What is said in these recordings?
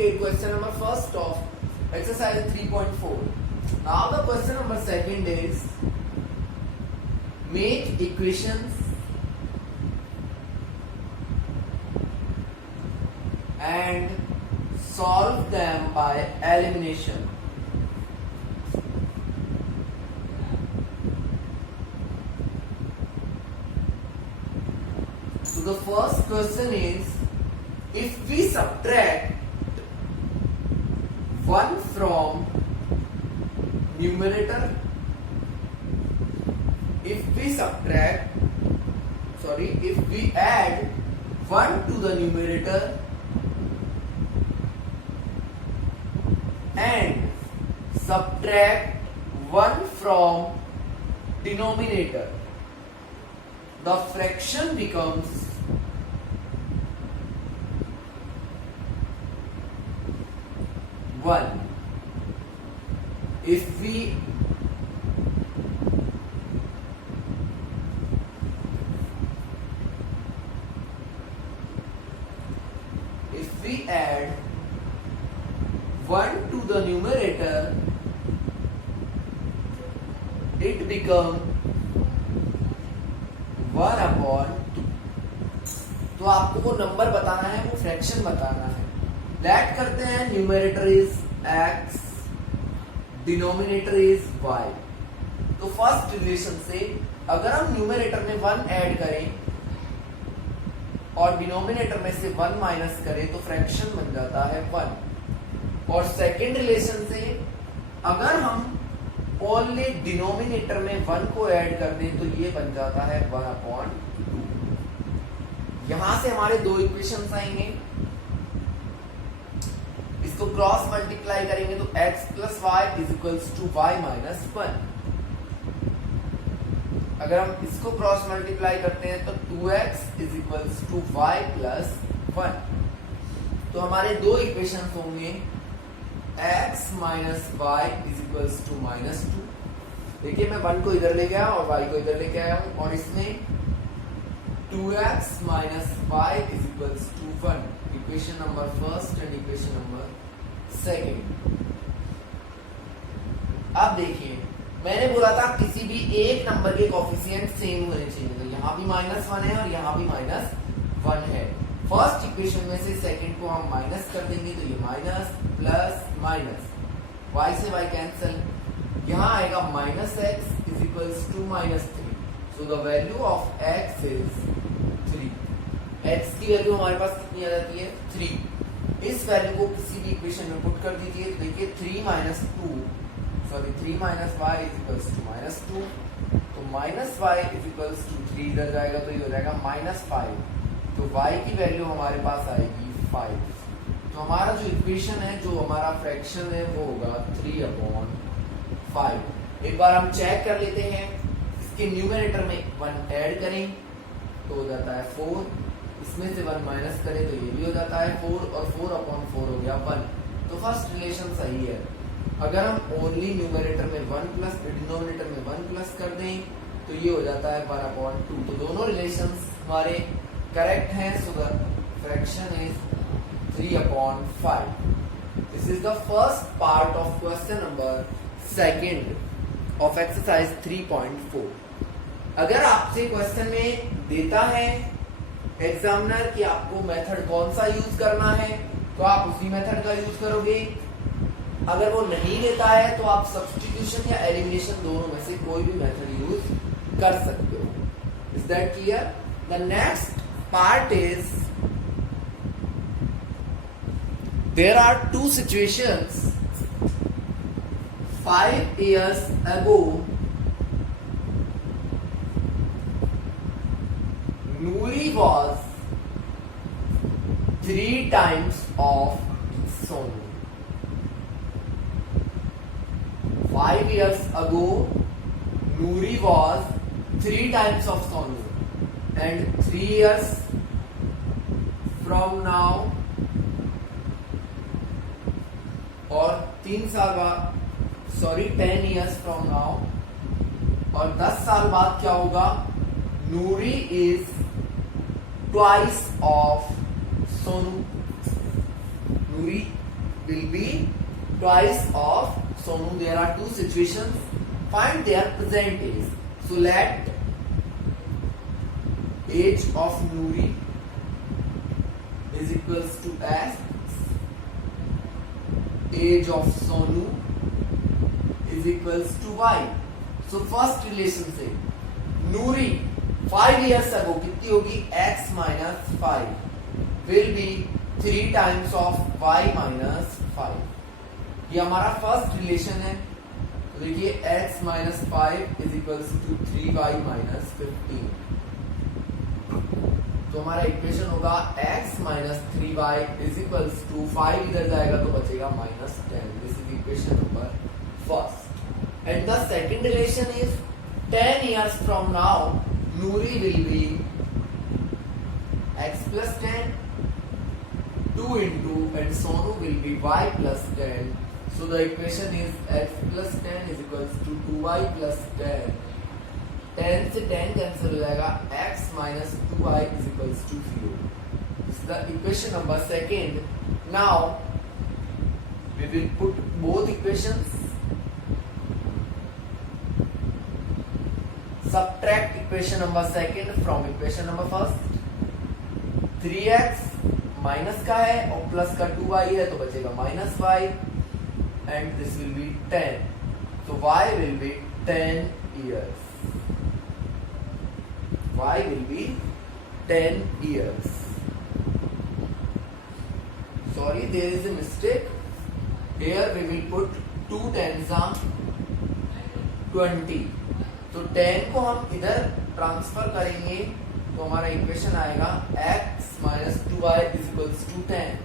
completed question number first of exercise 3.4. Now the question number second is make equations and solve them by elimination. So the first question is, if we subtract 1 from numerator, if we add 1 to the numerator and subtract 1 from denominator, the fraction becomes 1. If we add 1 to the numerator, it becomes 1/2. तो आपको वो number बताना है, वो fraction बताना है. Late करते हैं numerator is x, denominator is y. तो फर्स्ट रिलेशन से अगर हम न्यूमरेटर में 1 ऐड करें और डिनोमिनेटर में से 1 माइनस करें तो फ्रैक्शन बन जाता है 1. और सेकेंड रिलेशन से अगर हम ओनली डिनोमिनेटर में 1 को ऐड कर दें तो ये बन जाता है 1/2. यहां से हमारे दो इक्वेशंस आएंगे. इसको क्रॉस मल्टीप्लाई करेंगे तो x plus y is equals to y minus 1. अगर हम इसको क्रॉस मल्टीप्लाई करते हैं तो 2x is equals to y plus 1. तो हमारे दो इक्वेशंस होंगे x minus y is equals to -2. देखिए मैं 1 को इधर ले गया और y को इधर लेके आया हूं और इसमें 2x minus y is equals to 1. Equation number first and equation number second. अब देखिए मैंने बोला था किसी भी एक नंबर के कोफिशिएंट सेम होने चाहिए. तो यहाँ भी -1 है और यहाँ भी -1 है. फर्स्ट इक्वेशन में से सेकंड को हम माइनस कर देंगे तो ये माइनस प्लस माइनस, y से y कैंसिल. यहाँ आएगा -x is equals to -3. So the value of x is 3. x की वैल्यू हमारे पास कितनी आ जाती है 3. इस वैल्यू को किसी भी इक्वेशन में पुट कर दीजिए तो देखिए 3 minus y is equals to -2. तो -y इज इक्वल्स टू 3 इधर जाएगा तो ये हो जाएगा -5. तो y की वैल्यू हमारे पास आएगी 5. तो हमारा जो इक्वेशन है, जो हमारा फ्रैक्शन है वो होगा 3/5. एक बार हम चेक कर लेते हैं. इसके न्यूमरेटर में 1 ऐड करें तो हो जाता है 4. इसमें से 1 माइनस करें तो ये भी हो जाता है 4 और 4/4 हो गया 1. तो फर्स्ट रिलेशन सही है. अगर हम ओनली न्यूमरेटर में 1 प्लस डिनोमिनेटर में 1 प्लस कर दें तो ये हो जाता है 1/2. तो दोनों रिलेशंस हमारे करेक्ट है. So the fraction is 3/5. This is the first part of question number second of exercise 3.4. अगर आपसे क्वेश्चन में देता है एग्जामिनर कि आपको मेथड कौन सा यूज करना है तो आप उसी मेथड का यूज करोगे. अगर वो नहीं देता है तो आप सब्स्टिट्यूशन या एलिमिनेशन दोनों में से कोई भी मेथड यूज कर सकते हो. Is that clear? The next part is there are two situations. 5 years ago Noori was 3 times of Sonu. 5 years ago Noori was 3 times of Sonu. And 3 years from now और 3 साल बाद 10 years from now और 10 साल बाद क्या होगा? Noori is twice of Sonu. Noori will be twice of Sonu. There are two situations. Find their present age. So let age of Noori is equals to X. Age of Sonu is equals to Y. So first relation से Noori 5 years ago कितनी होगी? X minus 5 will be 3 times of Y minus 5. ये हमारा first relation है. तो देखिए x minus 5 is equals to 3y minus 15. तो हमारा इक्वेशन होगा x minus 3y is equals to 5 इधर जाएगा तो बचेगा minus 10. This is equation number first. And the second relation is 10 years from now, Noori will be x plus 10, 2 into, and Sonu will be y plus 10. So the equation is x plus 10 is equals to 2y plus 10. 10 से 10 cancel हो जाएगा. X minus 2y is equals to 0. This is the equation number second. Now we will put both equations. Subtract equation number second from equation number first. 3x minus का है और plus का 2y है तो बचेगा minus y. And this will be 10. So y will be 10 years. Y will be 10 years. Sorry, there is a mistake. Here we will put 2 tens are 20. तो 10 को हम इधर ट्रांसफर करेंगे तो हमारा इक्वेशन आएगा x minus 2y is equals to 10.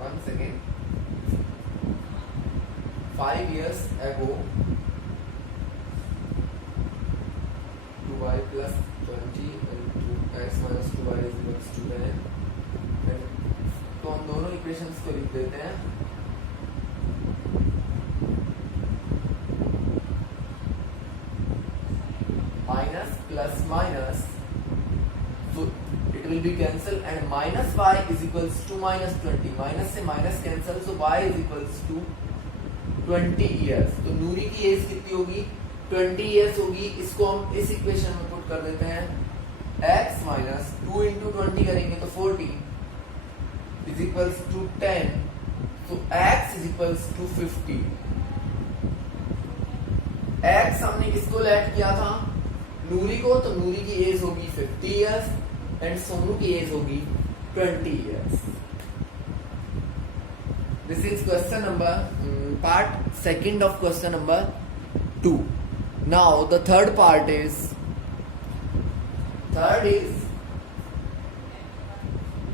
Once again, 5 years ago, 2y plus 20 into x minus 2y is equals to 10. तो हम दोनों इक्वेशंस को लिख देते हैं. Minus plus minus, so it will be cancel and minus y is equals to minus 20. Minus से minus cancel, so y is equals to 20 years. तो नूरी की एज कितनी होगी? 20 years होगी. इसको हम इस इक्वेशन में पुट कर देते हैं. x minus 2 into 20 करेंगे तो 40 is equals to 10. So x is equals to 50. x हमने किसको लेट किया था? नूरी को. तो नूरी की एज होगी 50 years एंड सोनू की एज होगी 20 years. This is question number part second of question number 2. Now the third part is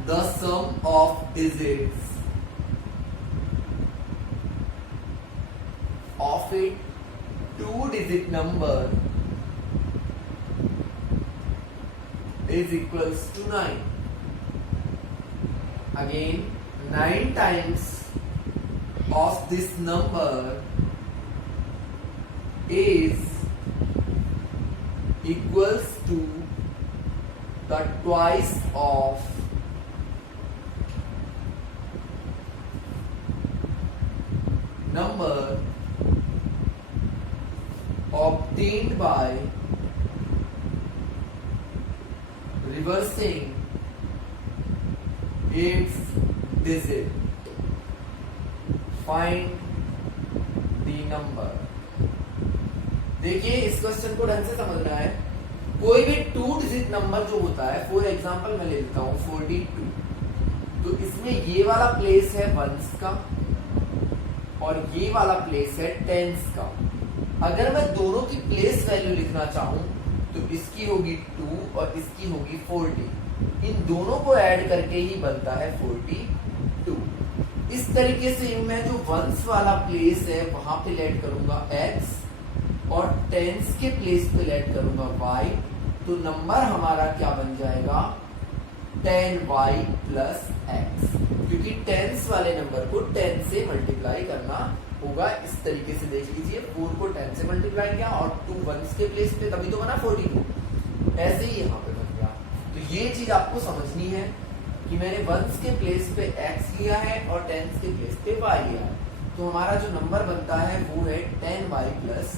the sum of digits of a 2-digit number is equals to 9. Again, 9 times of this number is equals to the twice of number obtained by reversing its digit. Find the number. देखिए इस question को ढंग से समझना है. कोई भी 2 digit number जो होता है, फॉर एग्जांपल मैं ले लेता हूं 42. तो इसमें ये वाला प्लेस है वंस का और ये वाला प्लेस है टेंस का. अगर मैं दोनों की प्लेस वैल्यू लिखना चाहूं तो इसकी होगी 2 और इसकी होगी 40. इन दोनों को ऐड करके ही बनता है 42. इस तरीके से मैं जो वंस वाला प्लेस है वहां पे लेट करूंगा x और टेंस के प्लेस पे लेट करूंगा y. तो नंबर हमारा क्या बन जाएगा? 10y plus x. क्योंकि टेंस वाले नंबर को 10 से मल्टीप्लाई करना होगा. इस तरीके से देख लीजिए, 4 को 10 से मल्टीप्लाई किया और 2 वंस के प्लेस पे, तभी तो बना 42. ऐसे ही यहाँ पे बन गया। तो ये चीज आपको समझनी है कि मैंने वंस के प्लेस पे x लिया है और टेंस के प्लेस पे y लिया है, तो हमारा जो नंबर बनता है वो है 10y प्लस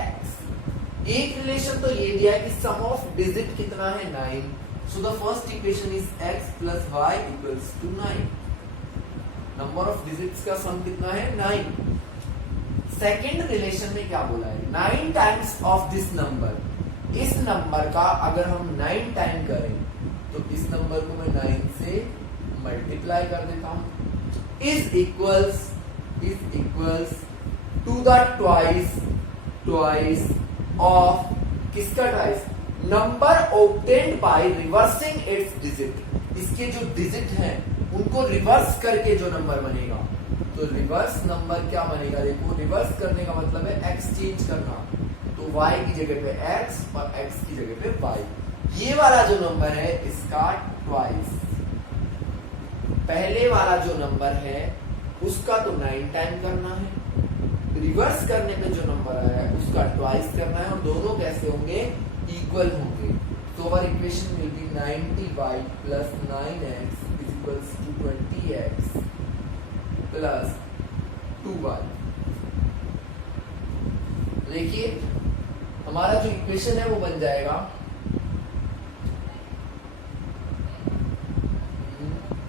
x। एक रिलेशन तो ये दिया है कि सम ऑफ डिजिट कितना है 9, so the first equation is x plus y equals to 9। Number of digits का सम कितना है 9। सेकेंड रिलेशन में क्या बोला है, 9 टाइम्स ऑफ दिस नंबर, इस नंबर का अगर हम 9 टाइम करें तो इस नंबर को मैं 9 से मल्टीप्लाई कर देता हूं, is equals to the twice of किसका twice, number obtained by reversing its digit. इसके जो डिजिट हैं उनको रिवर्स करके जो नंबर बनेगा, तो रिवर्स नंबर क्या बनेगा, देखो रिवर्स करने का मतलब है एक्सचेंज करना, तो y की जगह पे x और x की जगह पे y। ये वाला जो नंबर है इसका ट्वाइस, पहले वाला जो नंबर है उसका तो 9 टाइम करना है, रिवर्स करने पे जो नंबर आया है उसका ट्वाइस करना है, और दोनों कैसे होंगे, इक्वल होंगे। तो our equation will be 90y plus 9x is equals to 20x plus 2y। देखिए हमारा जो इक्वेशन है वो बन जाएगा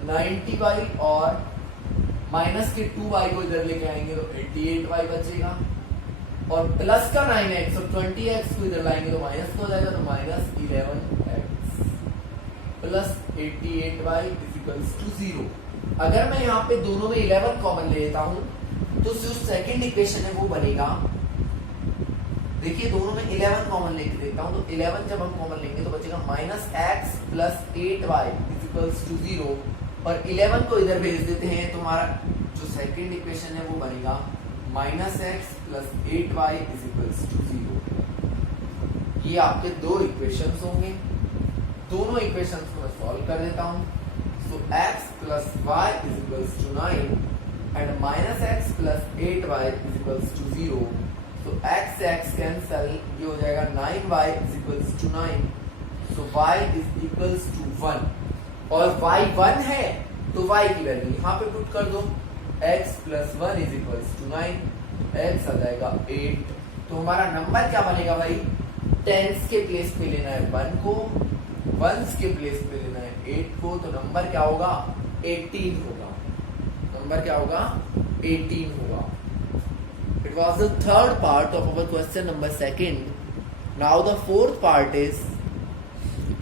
90y और माइनस के 2y को इधर लेके आएंगे तो 88y बचेगा, और प्लस का 9x और 20x को इधर लाएंगे तो माइनस हो जाएगा, तो minus 11x plus 88y is equals to 0। अगर मैं यहाँ पे दोनों में 11 कॉमन ले लेता हूं तो जो सेकंड इक्वेशन है वो बनेगा, देखिए दोनों में 11 कॉमन लेके देता हूं, तो 11 जब हम कॉमन लेंगे तो बचेगा minus x plus 8y is equals to 0, और 11 को इधर भेज देते हैं तो हमारा जो सेकंड इक्वेशन है वो बनेगा minus x plus 8y is equals to 0। ये आपके दो इक्वेशंस होंगे, दोनों इक्वेशंस को मैं सॉल्व कर देता हूं। So x plus y is equals to 9 and minus x plus 8y is equals to 0. So x cancel, ये हो जाएगा 9y is equals to 9. So y is equals to 1 और y 1 है तो y की वैल्यू यहाँ पे पुट कर दो, x plus 1 is equals to 9, x आ जाएगा 8। तो हमारा नंबर क्या बनेगा भाई, टेंस के प्लेस पे लेना है 1 को, वंस के प्लेस पे लेना है 8 को, तो नंबर क्या होगा 18 होगा, नंबर क्या होगा 18 होगा। It was the third part of our question number 2. Now the fourth part is,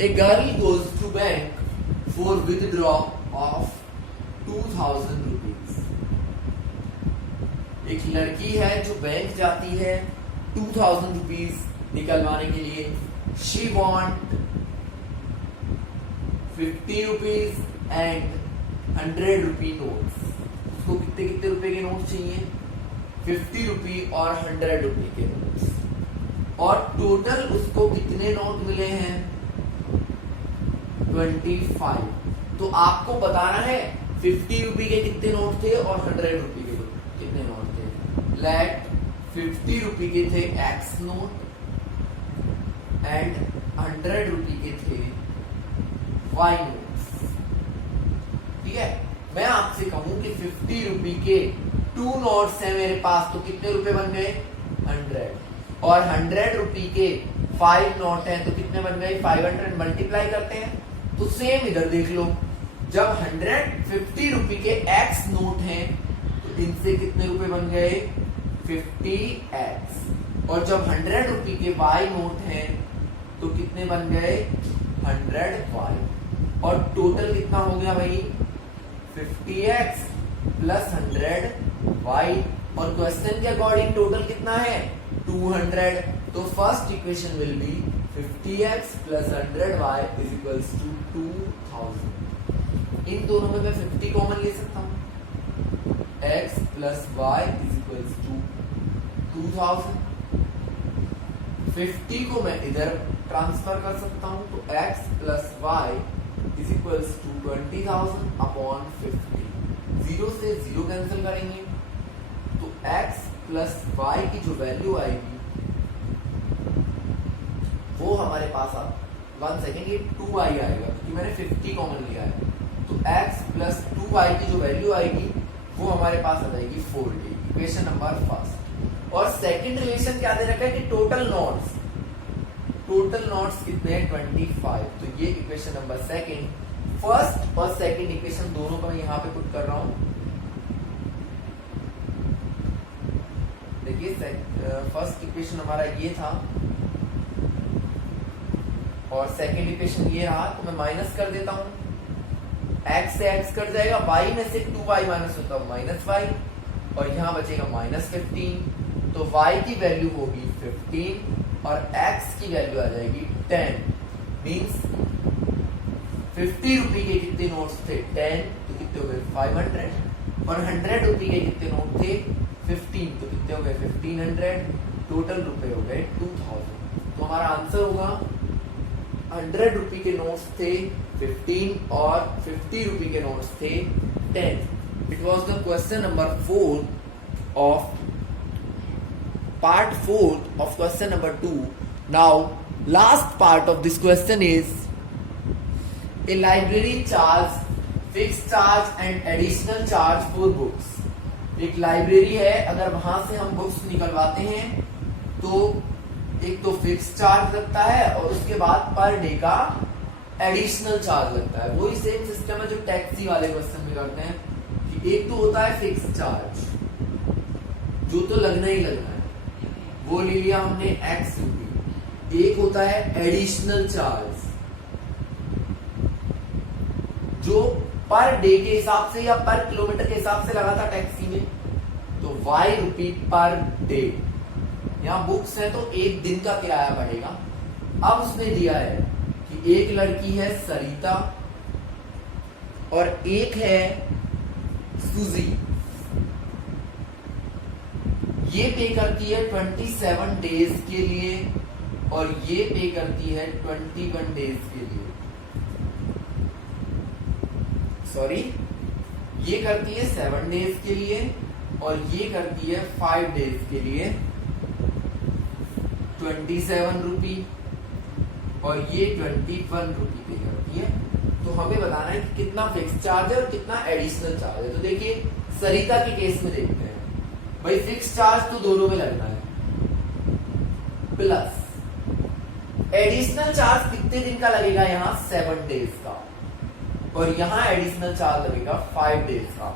a girl goes to bank for withdraw of 2000 rupees। एक लड़की है जो बैंक जाती है 2000 रुपीज निकलवाने के लिए। She want 50 rupees and 100 rupee notes. उसको कितने कितने रुपए के नोट चाहिए, 50 रुपी और 100 रुपी के नोट्स, और टोटल उसको कितने नोट मिले हैं 25। तो आपको बताना है 50 रुपी के कितने नोट थे और 100 रुपी के कितने नोट थे। लेट 50 रुपी के थे एक्स नोट एंड 100 रुपी के थे वाई नोट्स। ठीक है, मैं आपसे कहूं कि 50 रुपी के 2 नोट्स हैं मेरे पास, तो कितने रुपए बन गए 100, और 100 रुपी के 5 नोट हैं तो कितने बन गए 500। मल्टीप्लाई करते हैं तो सेम इधर देख लो, जब 150 रुपी के एक्स नोट हैं तो इनसे कितने रुपए बन गए 50x, और जब 100 रुपी के वाई नोट हैं तो कितने बन गए 100y, और टोटल कितना हो गया भाई 50x प्लस 100y, और क्वेश्चन के अकॉर्डिंग टोटल कितना है 200। तो first equation will be 50x plus 100y is equals to 2000। इन दोनों में मैं 50 कॉमन ले सकता हूं, x plus y is equals to 2000। 50 को मैं इधर ट्रांसफर कर सकता हूं, तो x plus y is equals to 20,000 upon 50। 0 से 0 कैंसिल करेंगे तो x प्लस y की जो वैल्यू आएगी वो हमारे पास 1 सेकेंड, ये 2y आएगा क्योंकि मैंने 50 कॉमन लिया है, तो x प्लस 2y की जो वैल्यू आएगी वो हमारे पास आ जाएगी 40, इक्वेशन नंबर फर्स्ट। और सेकंड रिलेशन क्या दे रखा है कि टोटल नोड्स कितने हैं 25, तो ये इक्वेशन नंबर सेकंड। फर्स्ट और सेकंड इक्वेशन दोनों को मैं यहाँ पे पुट कर रहा हूं। देखिए फर्स्ट इक्वेशन हमारा ये था और सेकंड इक्वेशन ये रहा, तो मैं माइनस कर देता हूं, x से x कट जाएगा, y में से 2y माइनस होता है माइनस y, और यहाँ बचेगा -15, तो y की वैल्यू होगी 15 और x की वैल्यू आ जाएगी 10। मींस 50 रुपए के कितने नोट्स थे 10, तो कितने हो गए 500, और 100 रुपए के कितने नोट थे 15, तो कितने हो गए 1500, टोटल रुपए हो गए 2000। तो हमारा आंसर होगा 100 रुपए के नोट्स थे 15 और 50 रुपए के नोट्स थे 10। It was the question number 4 of part 4 of question number 2. Now last part of this question is a library charge fixed charge and additional charge for books. एक लाइब्रेरी है, अगर वहां से हम बुक्स निकलवाते हैं तो एक तो फिक्स चार्ज लगता है और उसके बाद पर डे का एडिशनल चार्ज लगता है। वही सेम सिस्टम है जो टैक्सी वाले क्वेश्चन में करते हैं कि एक तो होता है फिक्स चार्ज जो तो लगना ही लगना है, वो ले लिया हमने x रुपये। एक होता है एडिशनल चार्ज जो पर डे के हिसाब से या पर किलोमीटर के हिसाब से लगा था टैक्सी में, तो y रुपये पर डे। यहाँ बुक्स है तो एक दिन का किराया पड़ेगा। अब उसने दिया है कि एक लड़की है सरिता और एक है सुजी, ये पे करती है 27 डेज के लिए और ये पे करती है 21 डेज के लिए। सॉरी, ये करती है 7 डेज के लिए और ये करती है 5 डेज के लिए 27 रुपी, और ये 21 रुपी पे करती है। तो हमें बताना है कि कितना फिक्स चार्ज है और कितना एडिशनल चार्ज है। तो देखिए सरिता के केस में देखते हैं, भाई फिक्स चार्ज तो दोनों में लगना है, प्लस एडिशनल चार्ज कितने दिन का लगेगा यहाँ 7 डेज का, और यहाँ एडिशनल चार्ज लगेगा 5 डेज का।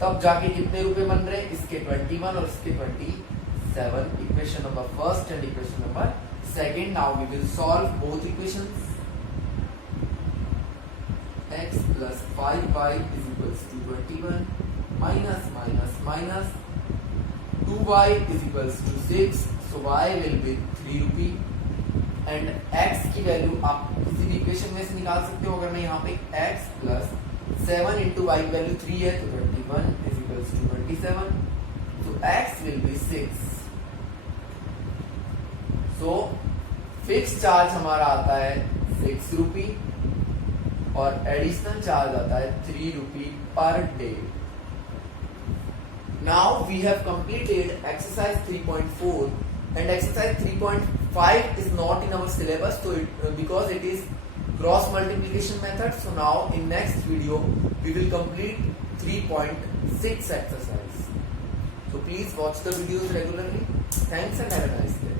तब जाके कितने रुपए बन रहे हैं, इसके 21 और इसके 27। Equation number first and equation number second. Now we will solve both equations. x plus 5y is equals to 21 minus minus minus 2y is equals to 6, so y will be 3 rupee and x की value आप किसी भी equation में से निकाल सकते हो। अगर मैं यहाँ पे x plus 7 into y की वैल्यू 3 है तो 21 is equals to 27, so x will be 6। so fix charge हमारा आता है 6 रुपी और एडिशनल चार्ज आता है 3 rupee per day. Now we have completed exercise 3.4 and exercise 3.5 is not in our syllabus, so because it is cross multiplication method. So now in next video we will complete 3.6 exercise. So please watch the videos regularly. Thanks and have a nice day.